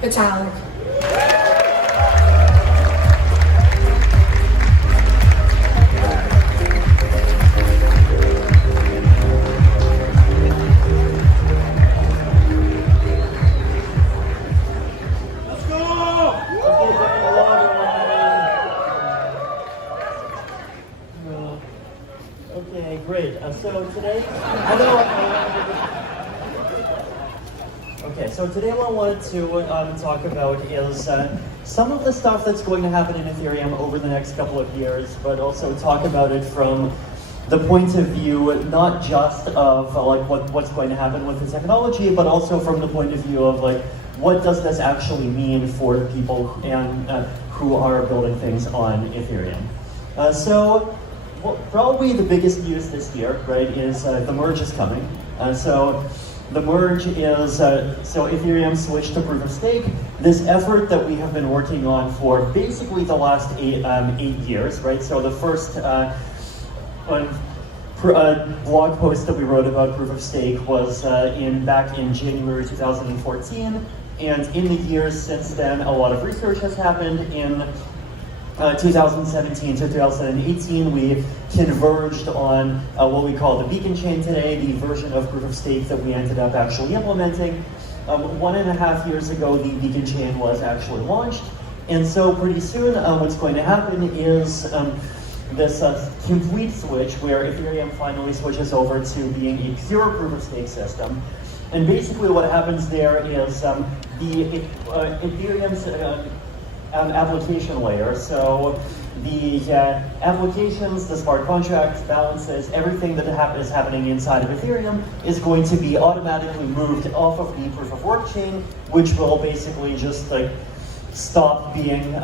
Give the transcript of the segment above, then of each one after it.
Vitalik. Okay, great. So today, so today what I wanted to talk about is some of the stuff that's going to happen in Ethereum over the next couple of years, but also talk about it from the point of view not just of like what's going to happen with the technology, but also from the point of view of like what does this actually mean for the people who are building things on Ethereum. Well, probably the biggest news this year, right, is the merge is coming. So the merge is, so Ethereum switched to proof of stake. This effort that we have been working on for basically the last eight years, right? So the first blog post that we wrote about proof of stake was back in January 2014. And in the years since then, a lot of research has happened. In 2017 to 2018, we converged on what we call the beacon chain today, the version of proof of stake that we ended up actually implementing. 1.5 years ago, the beacon chain was actually launched. And so pretty soon, what's going to happen is this complete switch where Ethereum finally switches over to being a pure proof of stake system. And basically what happens there is Ethereum's application layer. So the applications, the smart contracts, balances, everything that is happening inside of Ethereum is going to be automatically moved off of the proof of work chain, which will basically just like stop being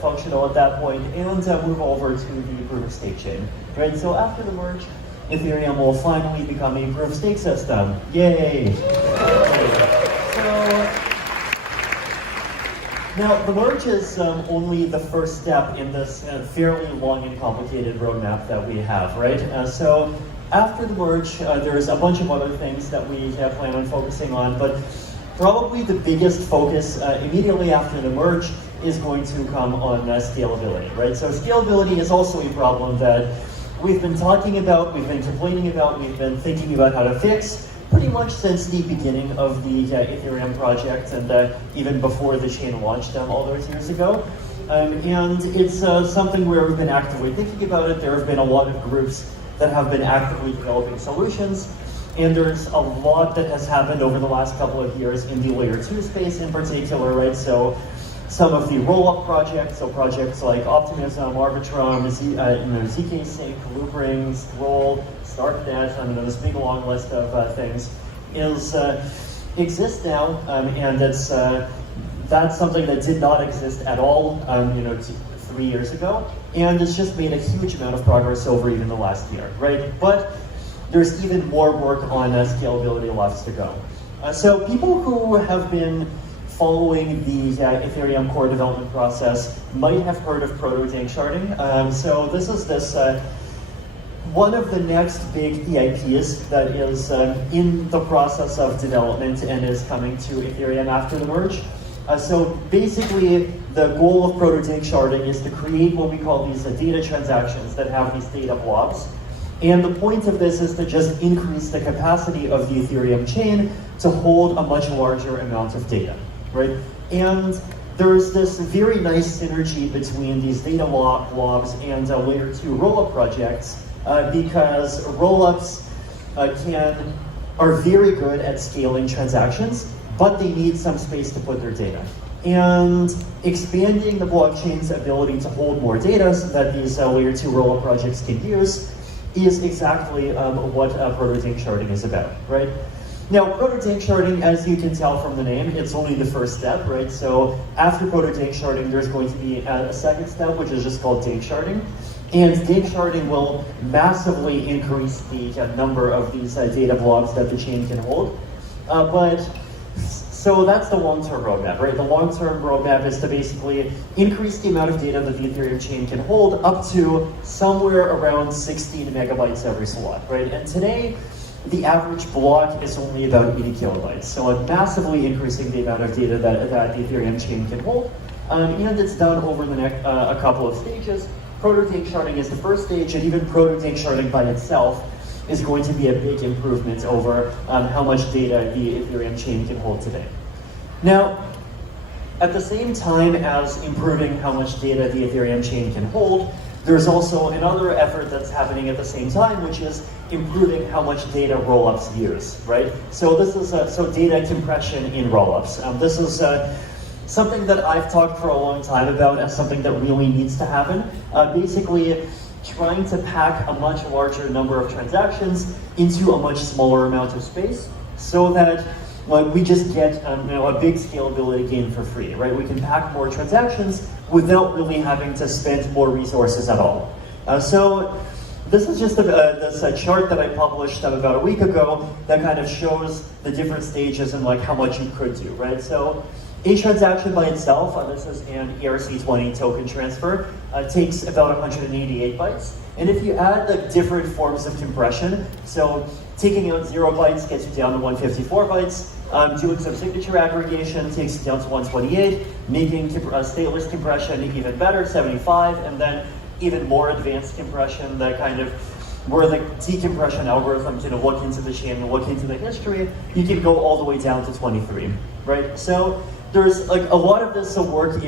functional at that point and move over to the proof of stake chain. Right. So after the merge, Ethereum will finally become a proof of stake system. Yay! Now, the merge is only the first step in this fairly long and complicated roadmap that we have, right? So after the merge, there's a bunch of other things that we plan on focusing on, but probably the biggest focus immediately after the merge is going to come on scalability, right? So scalability is also a problem that we've been talking about, we've been complaining about, we've been thinking about how to fix, pretty much since the beginning of the Ethereum project and even before the chain launched all those years ago. And it's something where we've been actively thinking about it. There have been a lot of groups that have been actively developing solutions. And there's a lot that has happened over the last couple of years in the layer 2 space in particular, right? So some of the roll-up projects, so projects like Optimism, Arbitrum, ZK Sync, Loopring, Roll, Starknet, this big long list of things exists now, and that's something that did not exist at all, 3 years ago, and it's just made a huge amount of progress over even the last year, right? But there's even more work on scalability left to go. So people who have been following the Ethereum core development process might have heard of proto-dank sharding. So this is one of the next big EIPs that is in the process of development and is coming to Ethereum after the merge. So basically, the goal of proto-dank sharding is to create what we call these data transactions that have these data blobs. And the point of this is to just increase the capacity of the Ethereum chain to hold a much larger amount of data, right? And there's this very nice synergy between these data blobs and layer 2 rollup projects because rollups are very good at scaling transactions, but they need some space to put their data. And expanding the blockchain's ability to hold more data so that these layer 2 rollup projects can use is exactly what proto-dank sharding is about, right? Now, proto-dank sharding, as you can tell from the name, it's only the first step, right? So after proto-dank sharding, there's going to be a second step, which is just called dank sharding. And dank sharding will massively increase the number of these data blobs that the chain can hold. So that's the long-term roadmap, right? The long-term roadmap is to basically increase the amount of data that the Ethereum chain can hold up to somewhere around 16 megabytes every slot, right? And today, the average block is only about 80 kilobytes. So like massively increasing the amount of data that the Ethereum chain can hold. And it's done over the next a couple of stages. Proto-date sharding is the first stage, and even proto-date sharding by itself is going to be a big improvement over how much data the Ethereum chain can hold today. Now, at the same time as improving how much data the Ethereum chain can hold, there's also another effort that's happening at the same time, which is improving how much data rollups use, right? So this is data compression in rollups. This is something that I've talked for a long time about as something that really needs to happen. Basically, trying to pack a much larger number of transactions into a much smaller amount of space, so that we just get a big scalability gain for free, right? We can pack more transactions without really having to spend more resources at all. So this is just this chart that I published about a week ago that kind of shows the different stages and like how much you could do, right? So a transaction by itself, this is an ERC20 token transfer, takes about 188 bytes. And if you add the different forms of compression, so taking out 0 bytes gets you down to 154 bytes, doing some signature aggregation takes it down to 128, making stateless compression even better, 75, and then even more advanced compression, that kind of where the decompression algorithm can look into the chain and look into the history, you can go all the way down to 23, right? So there's like a lot of this work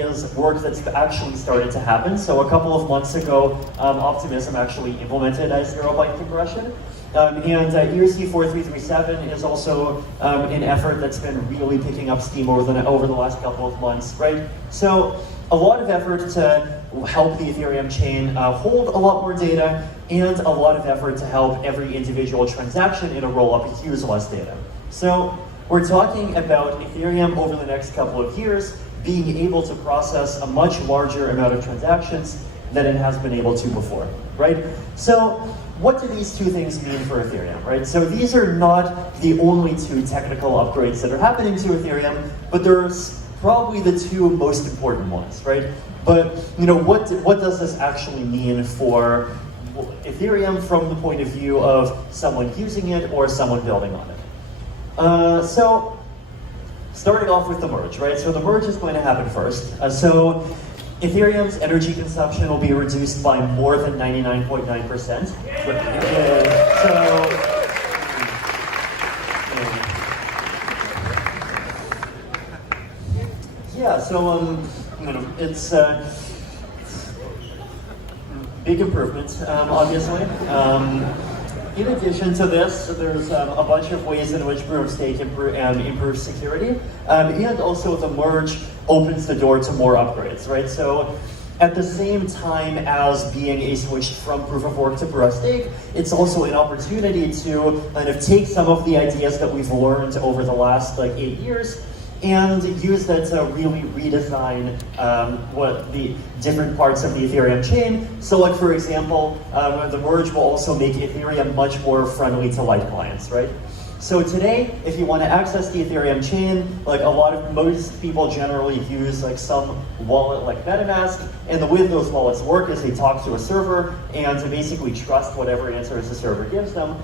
that's actually started to happen. So a couple of months ago, Optimism actually implemented a 0 byte compression. And ERC 4337 is also an effort that's been really picking up steam over the last couple of months, right? So a lot of effort to help the Ethereum chain hold a lot more data, and a lot of effort to help every individual transaction in a rollup use less data. So we're talking about Ethereum over the next couple of years being able to process a much larger amount of transactions than it has been able to before, right? So what do these two things mean for Ethereum, right? So these are not the only two technical upgrades that are happening to Ethereum, but there's probably the two most important ones, right? But what does this actually mean for Ethereum from the point of view of someone using it or someone building on it? So starting off with the merge, right? So the merge is going to happen first. So Ethereum's energy consumption will be reduced by more than 99.9%. It's big improvements, obviously. In addition to this, there's a bunch of ways in which proof of stake improves security, and also the merge opens the door to more upgrades, right? So at the same time as being a switch from proof of work to proof of stake, it's also an opportunity to kind of take some of the ideas that we've learned over the last 8 years and use that to really redesign what the different parts of the Ethereum chain. So like, for example, the merge will also make Ethereum much more friendly to light clients, right? So today, if you want to access the Ethereum chain, most people generally use some wallet like MetaMask, and the way those wallets work is they talk to a server and to basically trust whatever answers the server gives them.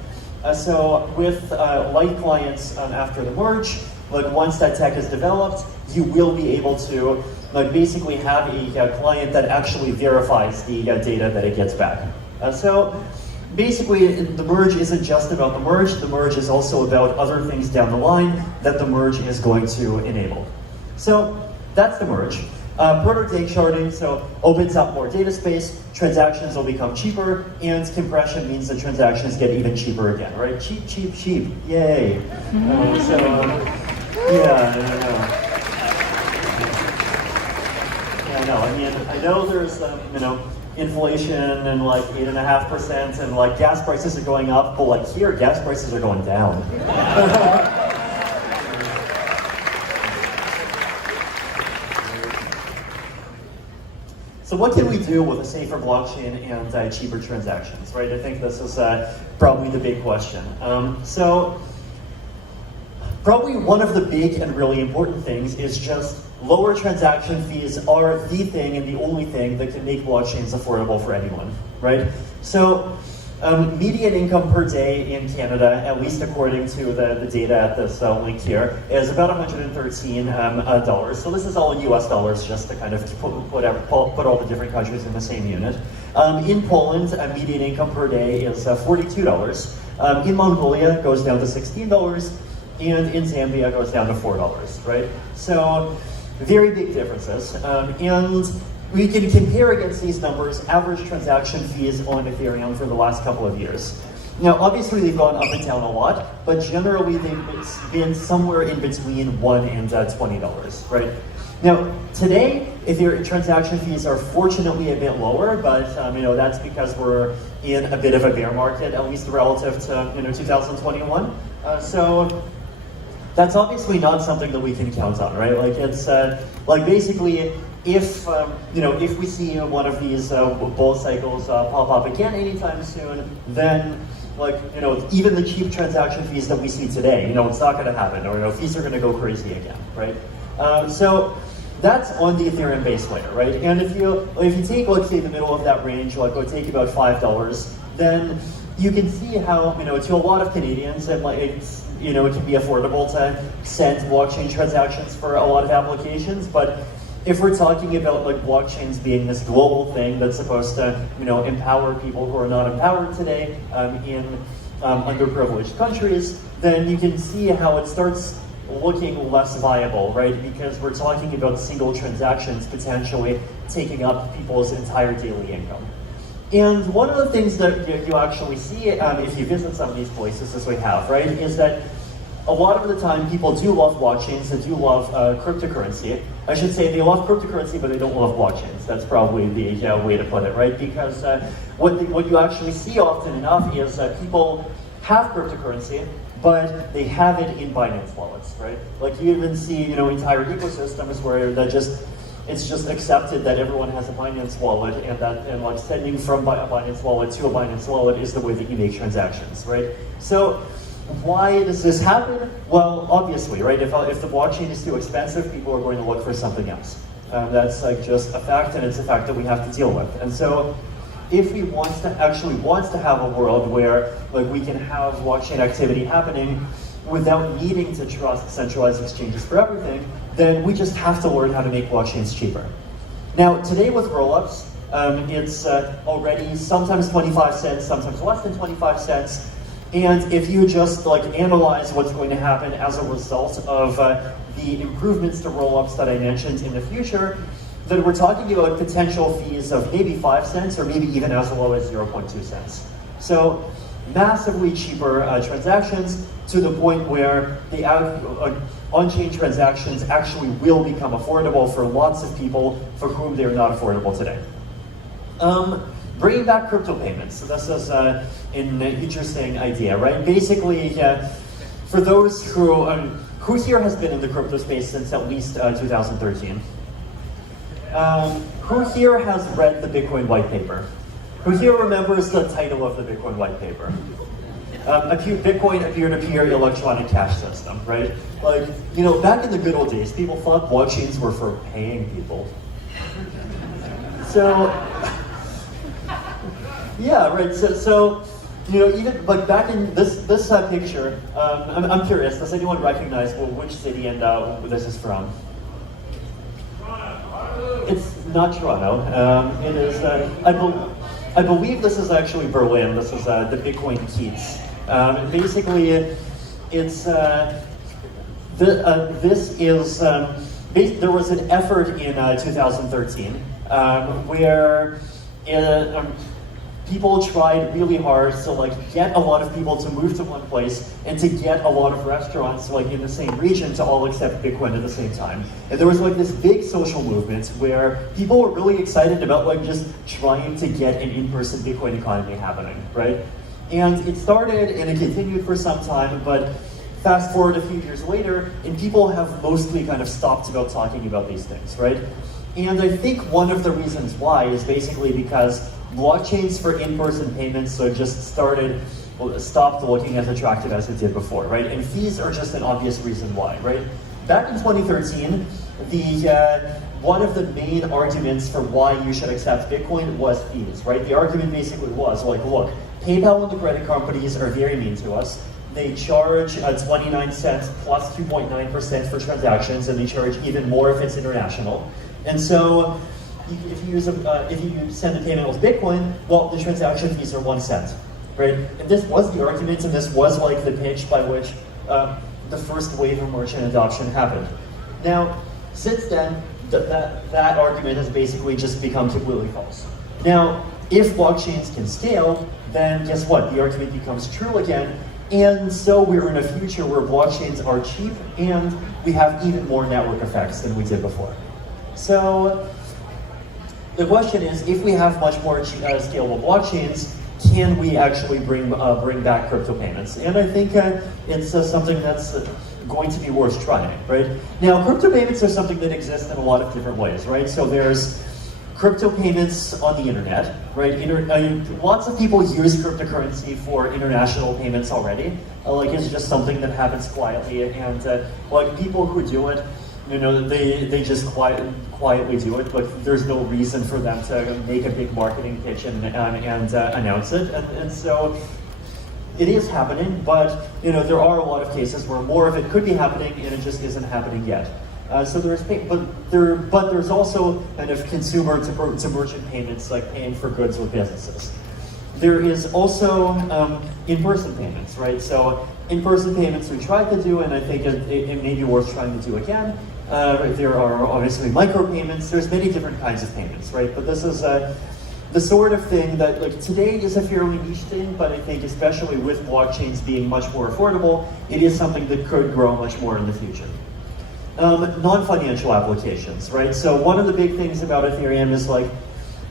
So with light clients after the merge, once that tech is developed, you will be able to basically have a client that actually verifies the data that it gets back. So basically, the merge isn't just about the merge is also about other things down the line that the merge is going to enable. So that's the merge. Proto-date sharding, so opens up more data space, transactions will become cheaper, and compression means the transactions get even cheaper again, right? Cheap, cheap, cheap, yay. I know there's inflation and 8.5%, and gas prices are going up, but here gas prices are going down. So what can we do with a safer blockchain and cheaper transactions, right? I think this is probably the big question. So probably one of the big and really important things is just lower transaction fees are the thing and the only thing that can make blockchains affordable for anyone, right? So median income per day in Canada, at least according to the data at this link here, is about $113. So this is all in US dollars, just to kind of put all the different countries in the same unit. In Poland, median income per day is $42. In Mongolia, it goes down to $16, and in Zambia, it goes down to $4, right? So very big differences. And we can compare against these numbers average transaction fees on Ethereum for the last couple of years. Now, obviously, they've gone up and down a lot, but generally, they've been somewhere in between $1 and $20, right? Now, today, Ethereum transaction fees are fortunately a bit lower, but that's because we're in a bit of a bear market, at least relative to 2021. So that's obviously not something that we can count on, right? Like it's basically, if we see one of these bull cycles pop up again anytime soon, then even the cheap transaction fees that we see today, it's not going to happen, or fees are going to go crazy again, right? So that's on the Ethereum base layer, right? And if you take, let's say, the middle of that range, go take about $5, then you can see how to a lot of Canadians it can be affordable to send blockchain transactions for a lot of applications, but if we're talking about blockchains being this global thing that's supposed to empower people who are not empowered today in underprivileged countries, then you can see how it starts looking less viable, right? Because we're talking about single transactions potentially taking up people's entire daily income. And one of the things that you actually see if you visit some of these places, as we have, right, is that a lot of the time people do love blockchains, they do love cryptocurrency. I should say they love cryptocurrency, but they don't love blockchains. That's probably the way to put it, right? Because what you actually see often enough is people have cryptocurrency, but they have it in Binance wallets, right? Like you even see, entire ecosystems where it's just accepted that everyone has a Binance wallet, and sending from a Binance wallet to a Binance wallet is the way that you make transactions, right? So why does this happen? Well, obviously, right? If the blockchain is too expensive, people are going to look for something else. That's just a fact, and it's a fact that we have to deal with. And so, if we want to have a world where we can have blockchain activity happening without needing to trust centralized exchanges for everything, then we just have to learn how to make blockchains cheaper. Now, today with rollups, it's already sometimes 25 cents, sometimes less than 25 cents. And if you just analyze what's going to happen as a result of the improvements to rollups that I mentioned in the future, then we're talking about potential fees of maybe 5 cents or maybe even as low as 0.2 cents. So massively cheaper transactions to the point where the on-chain transactions actually will become affordable for lots of people for whom they're not affordable today. Bringing back crypto payments. So this is an interesting idea, right? Basically, for those who here has been in the crypto space since at least 2013? Who here has read the Bitcoin white paper? Who here remembers the title of the Bitcoin white paper? Bitcoin, a peer-to-peer electronic cash system, right? Back in the good old days, people thought blockchains were for paying people. So, yeah, right. So even back in this picture, I'm curious. Does anyone recognize which city and this is from? It's not Toronto. It is. I believe this is actually Berlin. This is the Bitcoin Keats. Basically, it's this is. There was an effort in 2013 where. People tried really hard to get a lot of people to move to one place and to get a lot of restaurants in the same region to all accept Bitcoin at the same time. And there was this big social movement where people were really excited about just trying to get an in-person Bitcoin economy happening, right? And it started and it continued for some time, but fast forward a few years later, and people have mostly kind of stopped about talking about these things, right? And I think one of the reasons why is basically because blockchains for in-person payments just stopped looking as attractive as it did before, right? And fees are just an obvious reason why, right? Back in 2013, one of the main arguments for why you should accept Bitcoin was fees, right? The argument basically was look, PayPal and the credit companies are very mean to us. They charge 29 cents plus 2.9% for transactions, and they charge even more if it's international. And so, if you send a payment with Bitcoin, well, the transaction fees are 1 cent, right? And this was the argument, and this was like the pitch by which the first wave of merchant adoption happened. Now, since then, that argument has basically just become completely false. Now, if blockchains can scale, then guess what? The argument becomes true again, and so we're in a future where blockchains are cheap, and we have even more network effects than we did before. So, the question is, if we have much more scalable blockchains, can we actually bring back crypto payments? And I think it's something that's going to be worth trying, right? Now, crypto payments are something that exists in a lot of different ways, right? So there's crypto payments on the internet, right? Lots of people use cryptocurrency for international payments already. Like, it's just something that happens quietly, and like people who do it, you know, they just quietly do it, but there's no reason for them to make a big marketing pitch and announce it. And so it is happening, but you know, there are a lot of cases where more of it could be happening and it just isn't happening yet. So there's also kind of consumer to merchant payments, like paying for goods with businesses. There is also in-person payments, right? So in-person payments we tried to do, and I think it may be worth trying to do again. There are obviously micropayments. There's many different kinds of payments, right? But this is the sort of thing that, like, today is a fairly niche thing, but I think especially with blockchains being much more affordable, it is something that could grow much more in the future. Non-financial applications, right? So one of the big things about Ethereum is, like,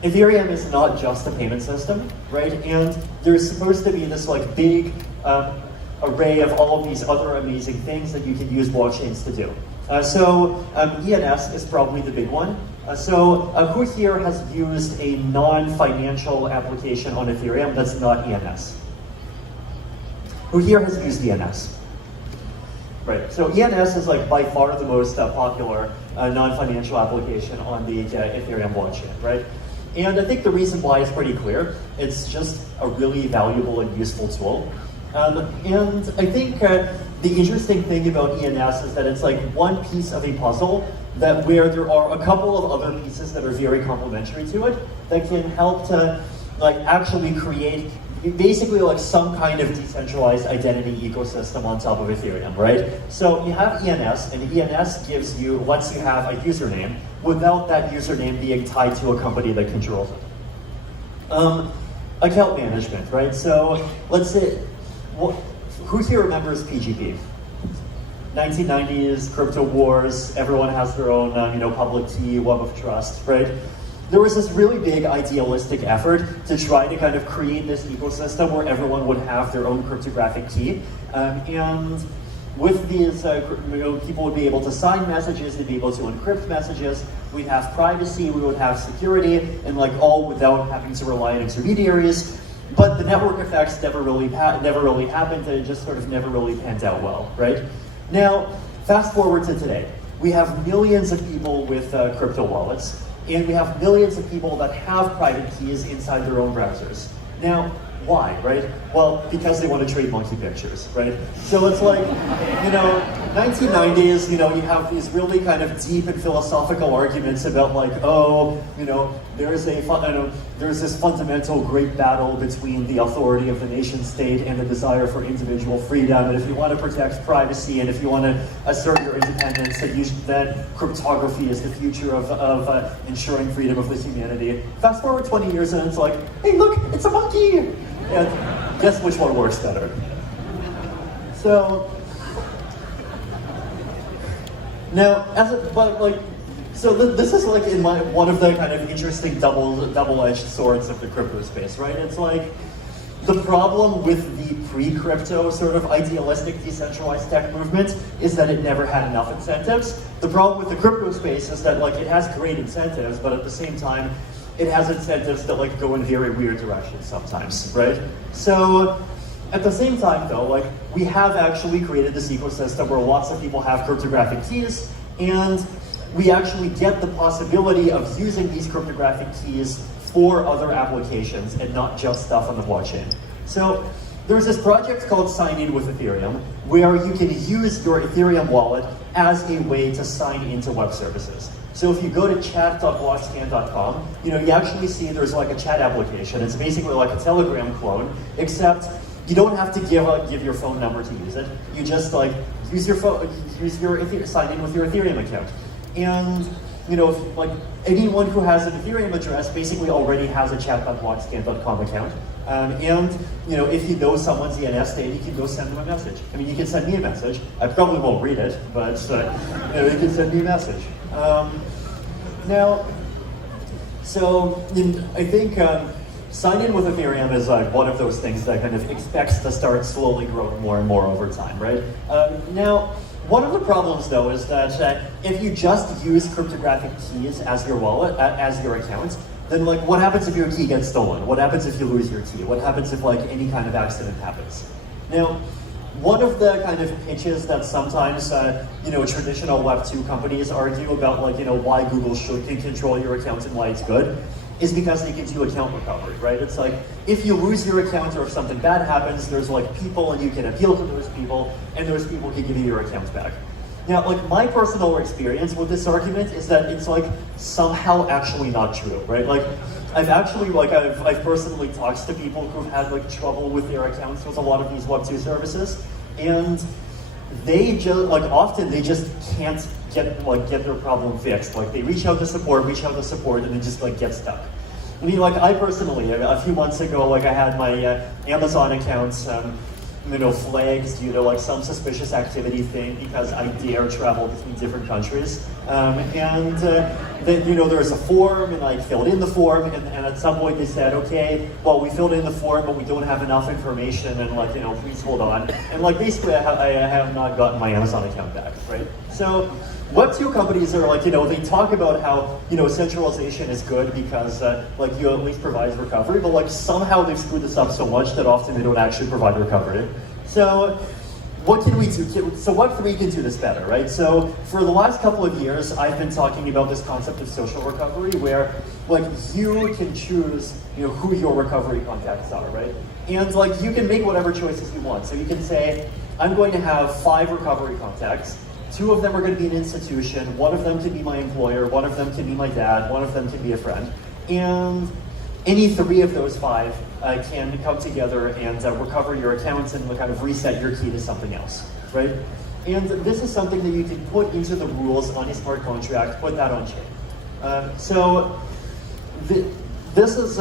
Ethereum is not just a payment system, right? And there's supposed to be this like big array of all of these other amazing things that you can use blockchains to do. ENS is probably the big one. Who here has used a non-financial application on Ethereum that's not ENS? Who here has used ENS? Right, so ENS is like by far the most popular non-financial application on the Ethereum blockchain, right? And I think the reason why is pretty clear. It's just a really valuable and useful tool. And I think the interesting thing about ENS is that it's like one piece of a puzzle where there are a couple of other pieces that are very complementary to it that can help to like actually create basically like some kind of decentralized identity ecosystem on top of Ethereum, right? So you have ENS, and ENS gives you, once you have a username, without that username being tied to a company that controls it. Account management, right? So let's say, who here remembers PGP? 1990s, crypto wars, everyone has their own public key, web of trust, right? There was this really big idealistic effort to try to kind of create this ecosystem where everyone would have their own cryptographic key. And with these, people would be able to sign messages, they'd be able to encrypt messages, we'd have privacy, we would have security, and like all without having to rely on intermediaries. But the network effects never really happened, and it just sort of never really panned out well, right? Now, fast forward to today. We have millions of people with crypto wallets, and we have millions of people that have private keys inside their own browsers. Now, why, right? Well, because they want to trade monkey pictures, right? So it's like, 1990s, you have these really kind of deep and philosophical arguments about like, there's this fundamental great battle between the authority of the nation state and the desire for individual freedom, and if you want to protect privacy and if you want to assert your independence, then cryptography is the future of ensuring freedom of the humanity. Fast forward 20 years and it's like, hey look, it's a monkey! And guess which one works better? So now, this is like in one of the kind of interesting double-edged swords of the crypto space, right? It's like the problem with the pre-crypto sort of idealistic decentralized tech movement is that it never had enough incentives. The problem with the crypto space is that like it has great incentives, but at the same time, it has incentives that like go in very weird directions sometimes, right? So at the same time though, like we have actually created this ecosystem where lots of people have cryptographic keys, and we actually get the possibility of using these cryptographic keys for other applications and not just stuff on the blockchain. So there's this project called Sign In with Ethereum, where you can use your Ethereum wallet as a way to sign into web services. So if you go to chat.blockscan.com, you actually see there's like a chat application. It's basically like a Telegram clone, except you don't have to give your phone number to use it. You just like use your phone, sign in with your Ethereum account. And like anyone who has an Ethereum address basically already has a chat.blockscan.com account. And if you know someone's ENS name, you can go send them a message. I mean, you can send me a message. I probably won't read it, but you can send me a message. I think Sign In with Ethereum is like one of those things that kind of expects to start slowly growing more and more over time, right? Now, one of the problems though is that if you just use cryptographic keys as your wallet, as your account, then like what happens if your key gets stolen? What happens if you lose your key? What happens if like any kind of accident happens? Now, one of the kind of pitches that sometimes traditional Web 2 companies argue about like why Google can control your account and why it's good is because they can do account recovery, right? It's like if you lose your account or if something bad happens, there's like people and you can appeal to those people and those people can give you your account back. Now, like my personal experience with this argument is that it's like somehow actually not true, right? Like I've personally talked to people who've had like trouble with their accounts with a lot of these Web2 services, and they just often they just can't get their problem fixed. Like they reach out to support, and then just like get stuck. I mean, like I personally, a few months ago, like I had my Amazon accounts flags due to like some suspicious activity thing because I dare travel between different countries. Then there's a form and I filled in the form and at some point they said, okay, well we filled in the form but we don't have enough information and please hold on. And like basically I have not gotten my Amazon account back, right? So Web2 companies are like, they talk about how, centralization is good because you at least provide recovery, but like somehow they've screwed this up so much that often they don't actually provide recovery. So what can we do? So Web3 can do this better, right? So for the last couple of years, I've been talking about this concept of social recovery where like you can choose, who your recovery contacts are, right? And like you can make whatever choices you want. So you can say, I'm going to have 5 recovery contacts. 2 of them are going to be an institution, 1 of them can be my employer, 1 of them can be my dad, 1 of them can be a friend. And any 3 of those 5 can come together and recover your accounts and kind of reset your key to something else, right? And this is something that you can put into the rules on a smart contract, put that on chain. This is,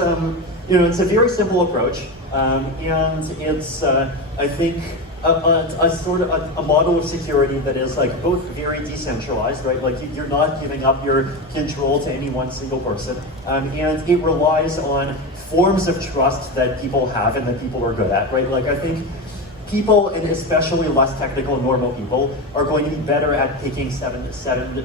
it's a very simple approach, and it's, I think, a sort of a model of security that is like both very decentralized, right? Like you're not giving up your control to any one single person, and it relies on forms of trust that people have and that people are good at, right? Like I think people, and especially less technical normal people, are going to be better at picking seven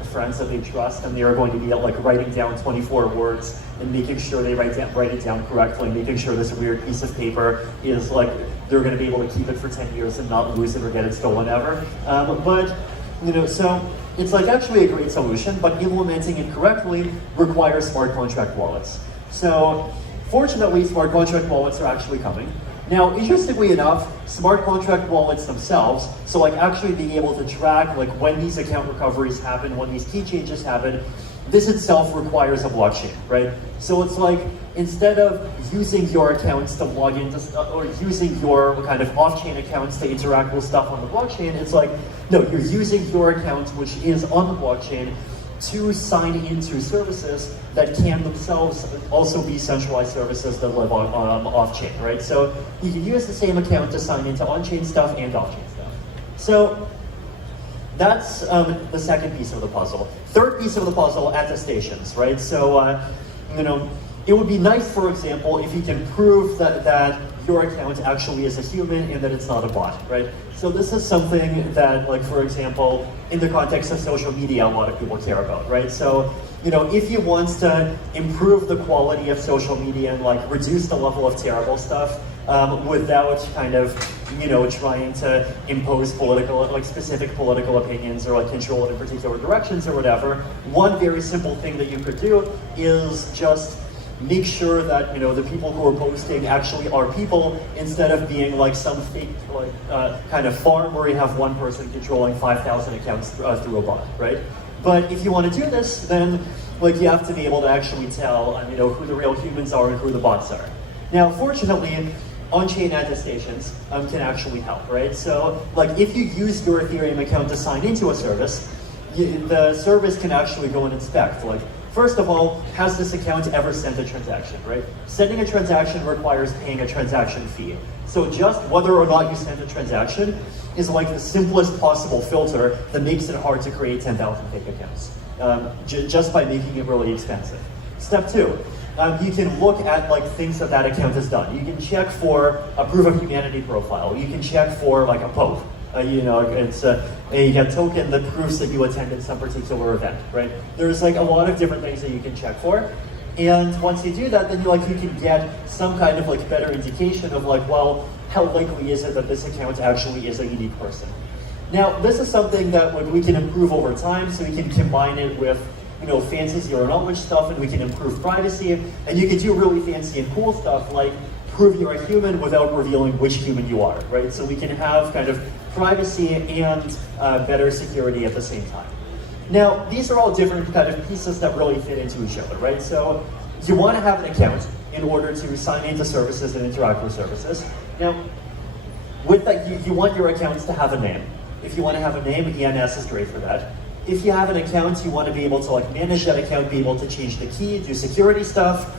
friends that they trust, and they are going to be at like writing down 24 words and making sure they write it down correctly, making sure this weird piece of paper is like they're going to be able to keep it for 10 years and not lose it or get it stolen ever. So it's like actually a great solution, but implementing it correctly requires smart contract wallets. So fortunately, smart contract wallets are actually coming. Now, interestingly enough, smart contract wallets themselves, so like actually being able to track like when these account recoveries happen, when these key changes happen, this itself requires a blockchain, right? So it's like, instead of using your accounts to log into, or using your kind of off-chain accounts to interact with stuff on the blockchain, it's like, no, you're using your account, which is on the blockchain, to sign into services that can themselves also be centralized services that live on off-chain, right? So you can use the same account to sign into on-chain stuff and off-chain stuff. So that's the second piece of the puzzle. Third piece of the puzzle, attestations, right? So, it would be nice, for example, if you can prove that your account actually is a human and that it's not a bot, right? So this is something that, like, for example, in the context of social media, a lot of people care about, right? So, if you want to improve the quality of social media and like reduce the level of terrible stuff without kind of, trying to impose specific political opinions or like control it in particular directions or whatever, one very simple thing that you could do is just make sure that the people who are posting actually are people instead of being like some fake kind of farm where you have one person controlling 5,000 accounts through a bot, right? But if you want to do this, then you have to be able to actually tell who the real humans are and who the bots are. Now, fortunately, on-chain attestations can actually help, right? So if you use your Ethereum account to sign into a service, the service can actually go and inspect. First of all, has this account ever sent a transaction, right? Sending a transaction requires paying a transaction fee. So just whether or not you send a transaction is the simplest possible filter that makes it hard to create 10,000 fake accounts, just by making it really expensive. Step two, you can look at things that account has done. You can check for a proof of humanity profile. You can check for a pope. It's a token that proves that you attended some particular event, right? There's a lot of different things that you can check for. And once you do that, then you can get some kind of better indication of well, how likely is it that this account actually is a unique person? Now, this is something that we can improve over time, so we can combine it with fancy zero-knowledge stuff, and we can improve privacy, and you can do really fancy and cool stuff like prove you're a human without revealing which human you are, right? So we can have kind of privacy and better security at the same time. Now, these are all different kind of pieces that really fit into each other, right? So you want to have an account in order to sign into services and interact with services. Now, with that, you want your accounts to have a name. If you want to have a name, ENS is great for that. If you have an account, you want to be able to manage that account, be able to change the key, do security stuff,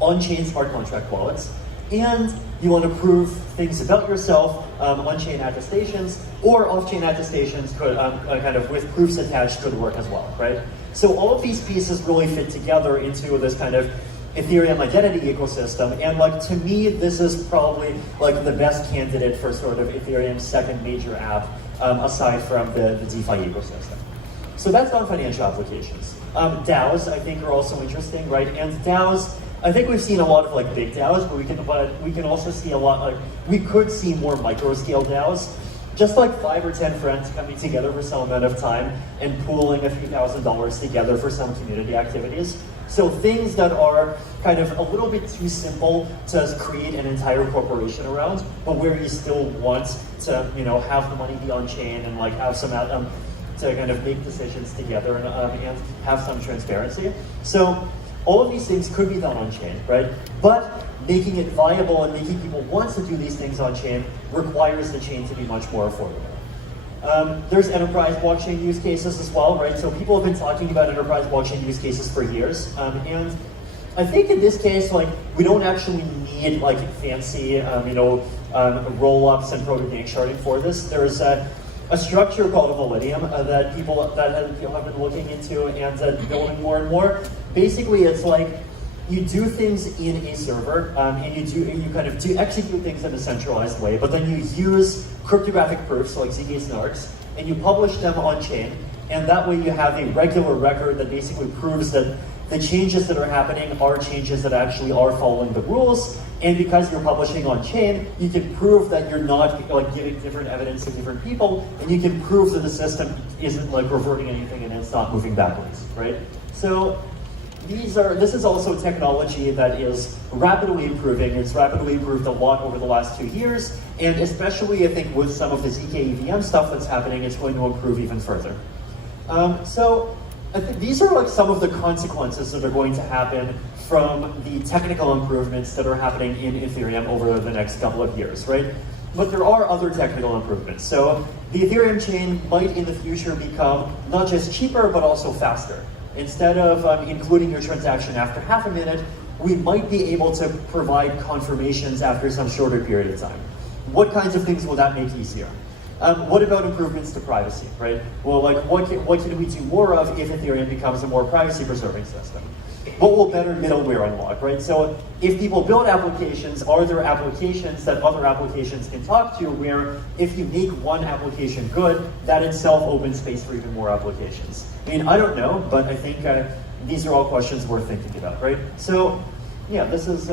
on-chain smart contract wallets, and you want to prove things about yourself, on-chain attestations, or off-chain attestations could, kind of with proofs attached, could work as well, right? So all of these pieces really fit together into this kind of Ethereum identity ecosystem, and to me, this is probably the best candidate for sort of Ethereum's second major app, aside from the DeFi ecosystem. So that's non-financial applications. DAOs, I think, are also interesting, right? And DAOs, I think we've seen a lot of big DAOs, but we can also see a lot, we could see more micro-scale DAOs, just 5 or 10 friends coming together for some amount of time and pooling a few $1,000s together for some community activities. So things that are kind of a little bit too simple to create an entire corporation around, but where you still want to, have the money be on chain and have some to kind of make decisions together and have some transparency. So all of these things could be done on chain, right? But making it viable and making people want to do these things on chain requires the chain to be much more affordable. There's enterprise blockchain use cases as well, right? So people have been talking about enterprise blockchain use cases for years, and I think in this case, we don't actually need fancy, roll-ups and protocol sharding for this. There's a structure called Validium that people have been looking into and building more and more. Basically, it's you do things in a server, and you kind of execute things in a centralized way, but then you use cryptographic proofs like Zcash and ARCs, and you publish them on chain, and that way you have a regular record that basically proves that the changes that are happening are changes that actually are following the rules, and because you're publishing on chain, you can prove that you're not giving different evidence to different people, and you can prove that the system isn't reverting anything and it's not moving backwards, right? So this is also technology that is rapidly improving. It's rapidly improved a lot over the last 2 years, and especially I think with some of the ZK EVM stuff that's happening, it's going to improve even further. So I think these are some of the consequences that are going to happen from the technical improvements that are happening in Ethereum over the next couple of years, right? But there are other technical improvements. So the Ethereum chain might in the future become not just cheaper, but also faster. Instead of including your transaction after half a minute, we might be able to provide confirmations after some shorter period of time. What kinds of things will that make easier? What about improvements to privacy, right? Well, what can we do more of if Ethereum becomes a more privacy-preserving system? What will better middleware unlock, right? So if people build applications, are there applications that other applications can talk to where if you make one application good, that itself opens space for even more applications? I mean, I don't know, but I think these are all questions worth thinking about, right? So yeah, this is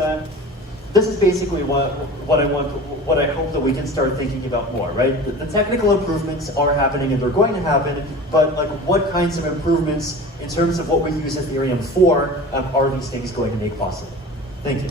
this is basically what I hope that we can start thinking about more, right? The technical improvements are happening and they're going to happen, but like what kinds of improvements in terms of what we use Ethereum for are these things going to make possible? Thank you.